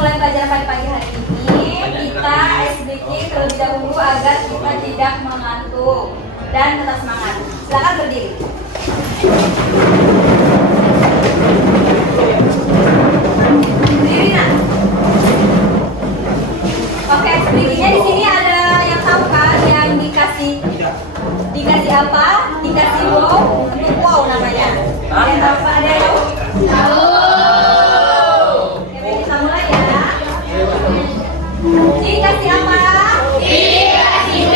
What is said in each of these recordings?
mulai pelajaran pagi hari ini, kita SBK terlebih dahulu agar kita tidak mengantuk dan tetap semangat. Silakan berdiri. Berdiri, Nak. Oke, SBK-nya di sini ada yang tahu kan? Yang dikasih apa? Dikasih wow, untuk wow namanya. Ada apa? Ada yang tahu? Dikasih apa? Dikasih B,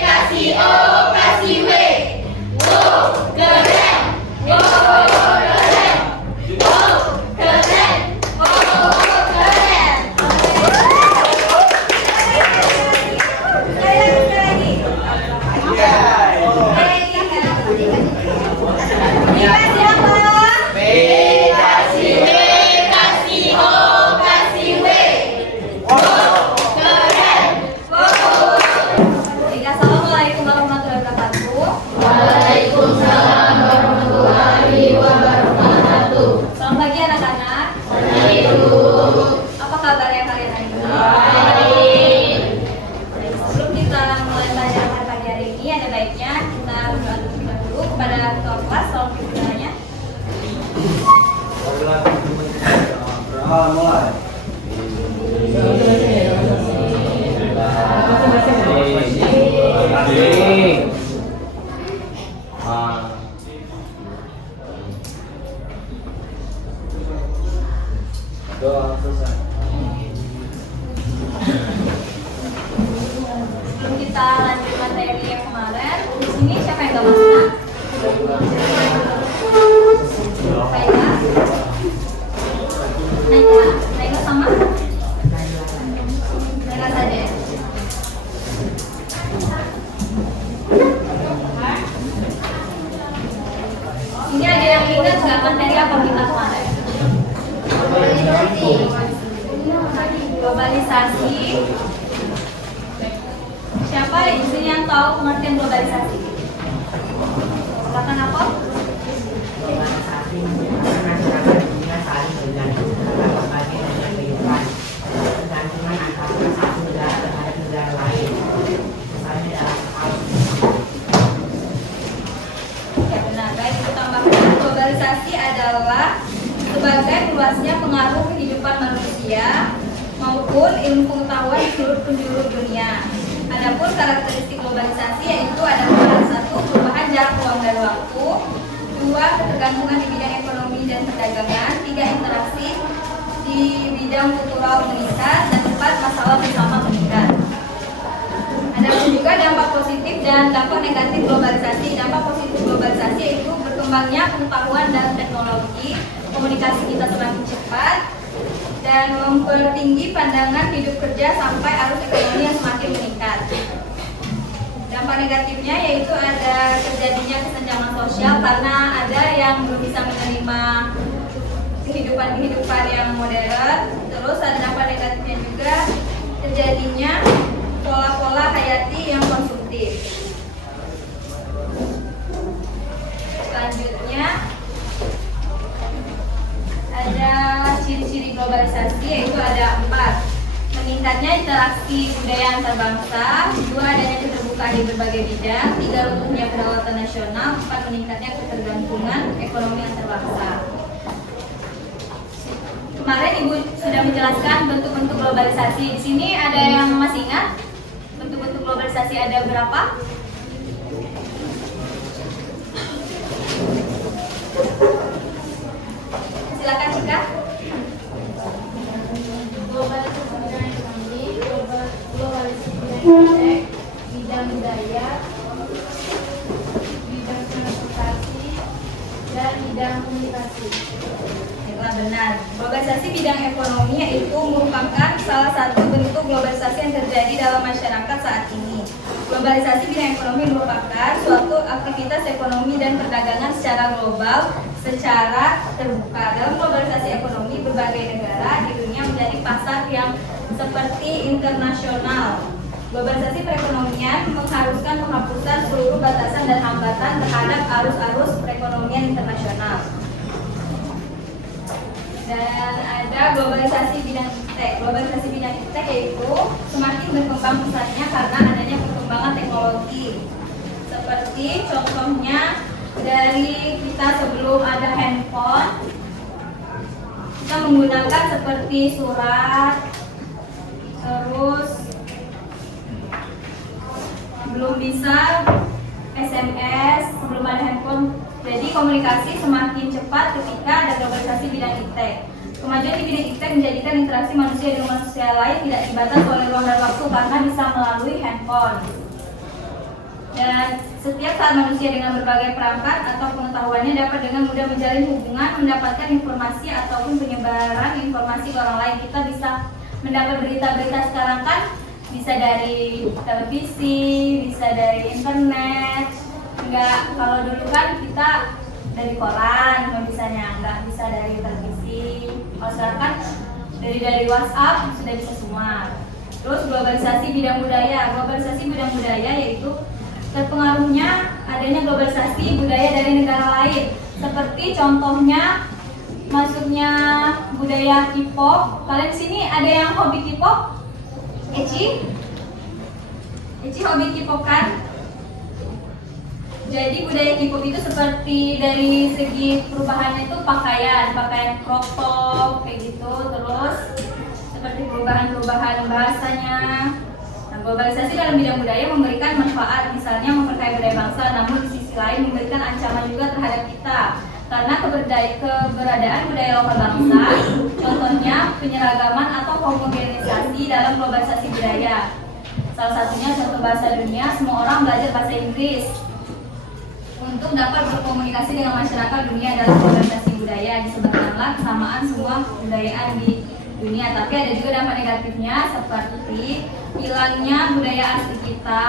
kasih O, kasih W. Wow, keren. Wow, keren. Wow, keren. Wow, keren. Sekali lagi. Dikasih apa? B, kasih B, kasih O, kasih W. Assalamualaikum warahmatullahi wabarakatuh. Waalaikumsalam warahmatullahi wabarakatuh. Selamat pagi anak-anak. Apa kabarnya kalian hari ini? Baik. Sebelum kita mulai pelajaran pagi hari ini, ada baiknya kita berdoa dulu kepada ketua kelas. Tolong pimpinannya. Doa selesai. Sebelum kita lanjut materi yang kemarin, di sini siapa yang gak masuk? Naila? Naila sama? Naila saja. Ini ada yang ingat nggak materi apa kita kemarin? Globalisasi. Siapa di sini yang tahu pengertian globalisasi? Silakan apa? Ya benar, baik kita tambahkan. Globalisasi adalah sebagai luasnya pengaruh kehidupan manusia maupun ilmu pengetahuan di seluruh penjuru dunia. Adapun karakteristik globalisasi yaitu adalah 1. Perubahan jarak ruang dan waktu, 2. Ketergantungan di bidang ekonomi dan perdagangan, 3. Interaksi di bidang kultural meningkat, dan 4. Masalah bersama meningkat. Ada juga dampak positif dan dampak negatif globalisasi. Dampak positif globalisasi yaitu berkembangnya pengetahuan dan teknologi, komunikasi kita semakin cepat, dan mempertinggi pandangan hidup kerja sampai arus ekonomi yang semakin meningkat. Dampak negatifnya yaitu ada terjadinya kesenjangan sosial karena ada yang belum bisa menerima kehidupan yang modern. Terus ada dampak negatifnya juga terjadinya pola-pola hayati yang konsumtif. Selanjutnya ada ciri-ciri globalisasi yaitu ada 4. Meningkatnya interaksi budaya antar bangsa, 2. Adanya keterbukaan di berbagai bidang, 3. Runtuhnya kedaulatan nasional, 4. Meningkatnya ketergantungan ekonomi antar bangsa. Kemarin Ibu sudah menjelaskan bentuk-bentuk globalisasi. Di sini ada yang masih ingat bentuk-bentuk globalisasi ada berapa? Silakan Cika. Globalisasi bidang ekonomi, globalisasi bidang politik, bidang budaya, bidang transportasi, dan bidang komunikasi. Itulah benar. Globalisasi bidang ekonomi itu merupakan salah satu bentuk globalisasi yang terjadi dalam masyarakat saat ini. Globalisasi bidang ekonomi merupakan suatu aktivitas ekonomi dan perdagangan secara global secara terbuka. Dalam globalisasi ekonomi, berbagai negara di dunia menjadi pasar yang seperti internasional. Globalisasi perekonomian mengharuskan penghapusan seluruh batasan dan hambatan terhadap arus-arus perekonomian internasional. Dan ada globalisasi bidang iptek. Globalisasi bidang iptek yaitu semakin berkembang pesatnya karena adanya perkembangan teknologi. Seperti contohnya dari kita sebelum ada handphone, kita menggunakan seperti surat, terus belum bisa SMS, belum ada handphone. Jadi komunikasi semakin cepat ketika ada globalisasi bidang iptek. Kemajuan di bidang iptek menjadikan interaksi manusia dengan manusia lain tidak dibatasi oleh ruang dan waktu karena bisa melalui handphone. Dan setiap saat manusia dengan berbagai perangkat atau pengetahuannya dapat dengan mudah menjalin hubungan, mendapatkan informasi ataupun penyebaran informasi ke orang lain. Kita bisa mendapat berita-berita sekarang kan bisa dari televisi, bisa dari internet. Enggak, kalau dulu kan kita dari koran, misalnya enggak bisa dari televisi. Kalau sekarang kan dari WhatsApp sudah bisa semua. Terus globalisasi bidang budaya. Globalisasi bidang budaya yaitu terpengaruhnya adanya globalisasi budaya dari negara lain. Seperti contohnya masuknya budaya K-pop. Kalian di sini ada yang hobi K-pop? Eci hobi K-pop kan? Jadi budaya K-pop itu seperti dari segi perubahannya itu pakaian crop top kayak gitu, terus seperti perubahan bahasanya. Nah, globalisasi dalam bidang budaya memberikan manfaat, misalnya memperkaya budaya bangsa, namun di sisi lain memberikan ancaman juga terhadap kita karena keberadaan budaya lokal bangsa, contohnya penyeragaman atau homogenisasi dalam globalisasi budaya. Salah satunya contoh bahasa dunia, semua orang belajar bahasa Inggris untuk dapat berkomunikasi dengan masyarakat dunia dalam globalisasi budaya. Disebutkanlah kesamaan semua kebudayaan di dunia, tapi ada juga dampak negatifnya seperti hilangnya budaya asli kita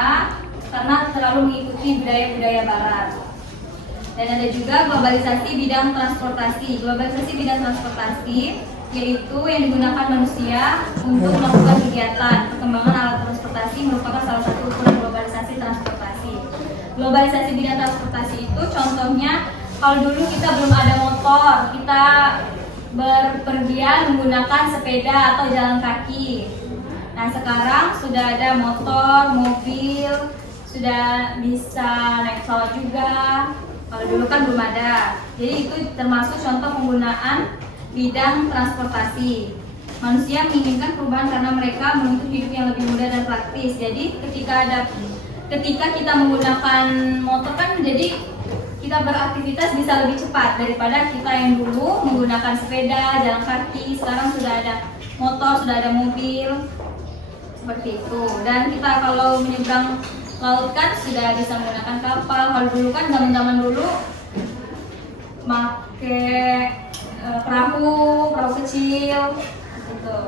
karena terlalu mengikuti budaya-budaya barat. Dan ada juga globalisasi bidang transportasi. Globalisasi bidang transportasi yaitu yang digunakan manusia untuk melakukan kegiatan. Perkembangan alat transportasi merupakan salah satu ukuran globalisasi transportasi. Globalisasi bidang transportasi itu contohnya kalau dulu kita belum ada motor, kita berpergian menggunakan sepeda atau jalan kaki. Nah sekarang sudah ada motor, mobil, sudah bisa naik pesawat juga. Kalau dulu kan belum ada. Jadi itu termasuk contoh penggunaan bidang transportasi. Manusia menginginkan perubahan karena mereka menuntut hidup yang lebih mudah dan praktis. Jadi ketika kita menggunakan motor kan jadi kita beraktivitas bisa lebih cepat daripada kita yang dulu menggunakan sepeda, jalan kaki. Sekarang sudah ada motor, sudah ada mobil, seperti itu. Dan kita kalau menyeberang laut kan sudah bisa menggunakan kapal. Kalau dulu kan zaman dulu pakai perahu kecil gitu.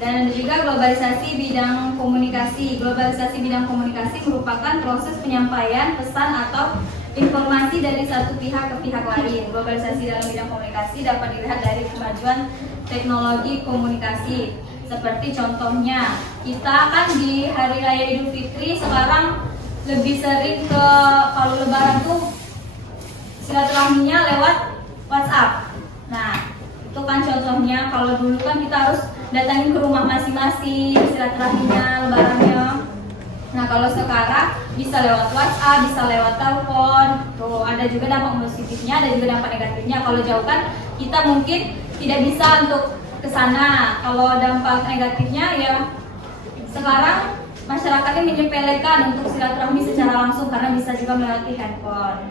Dan ada juga globalisasi bidang komunikasi. Globalisasi bidang komunikasi merupakan proses penyampaian pesan atau informasi dari satu pihak ke pihak lain. Globalisasi dalam bidang komunikasi dapat dilihat dari kemajuan teknologi komunikasi. Seperti contohnya, kita kan di Hari Raya Idul Fitri sekarang lebih sering ke kalau Lebaran tuh silaturahminya lewat WhatsApp. Nah, itu kan contohnya. Kalau dulu kan kita harus datangin ke rumah masing-masing silaturahminya, lebarannya. Nah, kalau sekarang bisa lewat WhatsApp, bisa lewat telepon. Tuh, ada juga dampak positifnya, ada juga dampak negatifnya. Kalau jauh kan kita mungkin tidak bisa untuk ke sana. Kalau dampak negatifnya ya sekarang masyarakatnya menyepelekan untuk silaturahmi secara langsung karena bisa juga melewati handphone.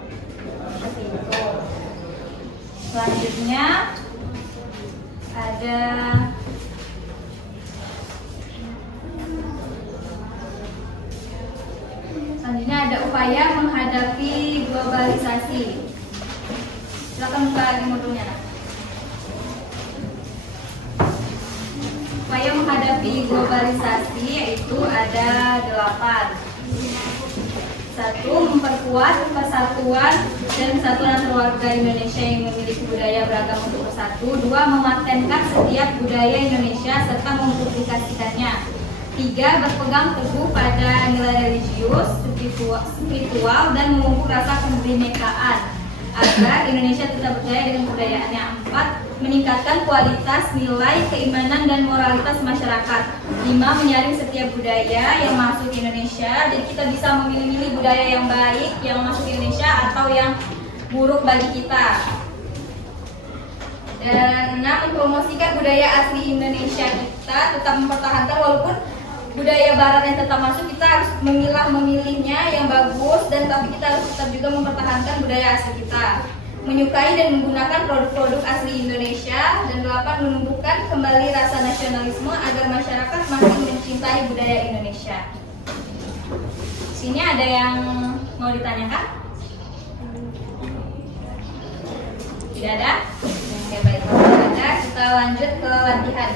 Seperti itu. Selanjutnya ada upaya menghadapi globalisasi. Silakan buka lagi modulnya. Upaya menghadapi globalisasi yaitu ada 8. 1. Memperkuat persatuan dan kesatuan keluarga Indonesia yang memiliki budaya beragam untuk bersatu. 2. Mematenkan setiap budaya Indonesia serta mempublikasikannya. 3. Berpegang teguh pada nilai religius, spiritual dan memupuk rasa kebinekaan agar Indonesia tetap berdaya dengan kebudayaannya. 4. meningkatkan kualitas nilai, keimanan, dan moralitas masyarakat. 5. Menyaring setiap budaya yang masuk ke Indonesia. Jadi kita bisa memilih-milih budaya yang baik yang masuk ke Indonesia atau yang buruk bagi kita. Dan 6. Mempromosikan budaya asli Indonesia kita, tetap mempertahankan walaupun budaya barat yang tetap masuk, kita harus memilihnya yang bagus, dan tapi kita harus tetap juga mempertahankan budaya asli kita. Menyukai dan menggunakan produk-produk asli Indonesia. Dan 8. Menumbuhkan kembali rasa nasionalisme agar masyarakat makin mencintai budaya Indonesia. Sini ada yang mau ditanyakan? Tidak ada? Oke, baik, kalau tidak ada, kita lanjut ke latihan.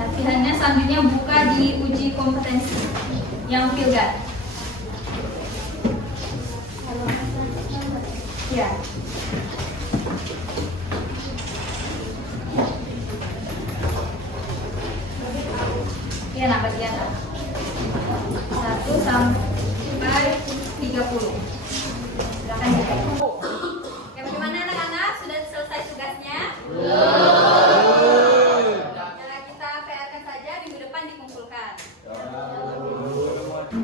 Latihannya selanjutnya buka di uji kompetensi yang Pilgat. Ya. Ya, nah bagian 1 sampai 30. Silakan ya. Oke, bagaimana anak-anak? Sudah selesai tugasnya? Belum. Ya, kita PR-kan saja, minggu depan dikumpulkan.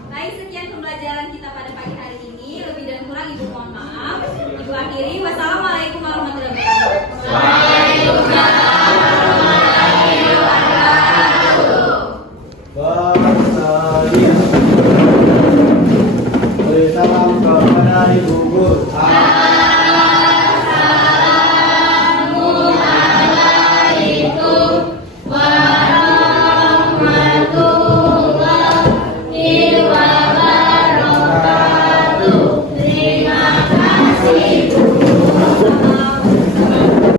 Baik, sekian pembelajaran kita pada pagi hari ini. Lebih dan kurang Ibu mohon maaf. Ibu akhiri. Wassalamualaikum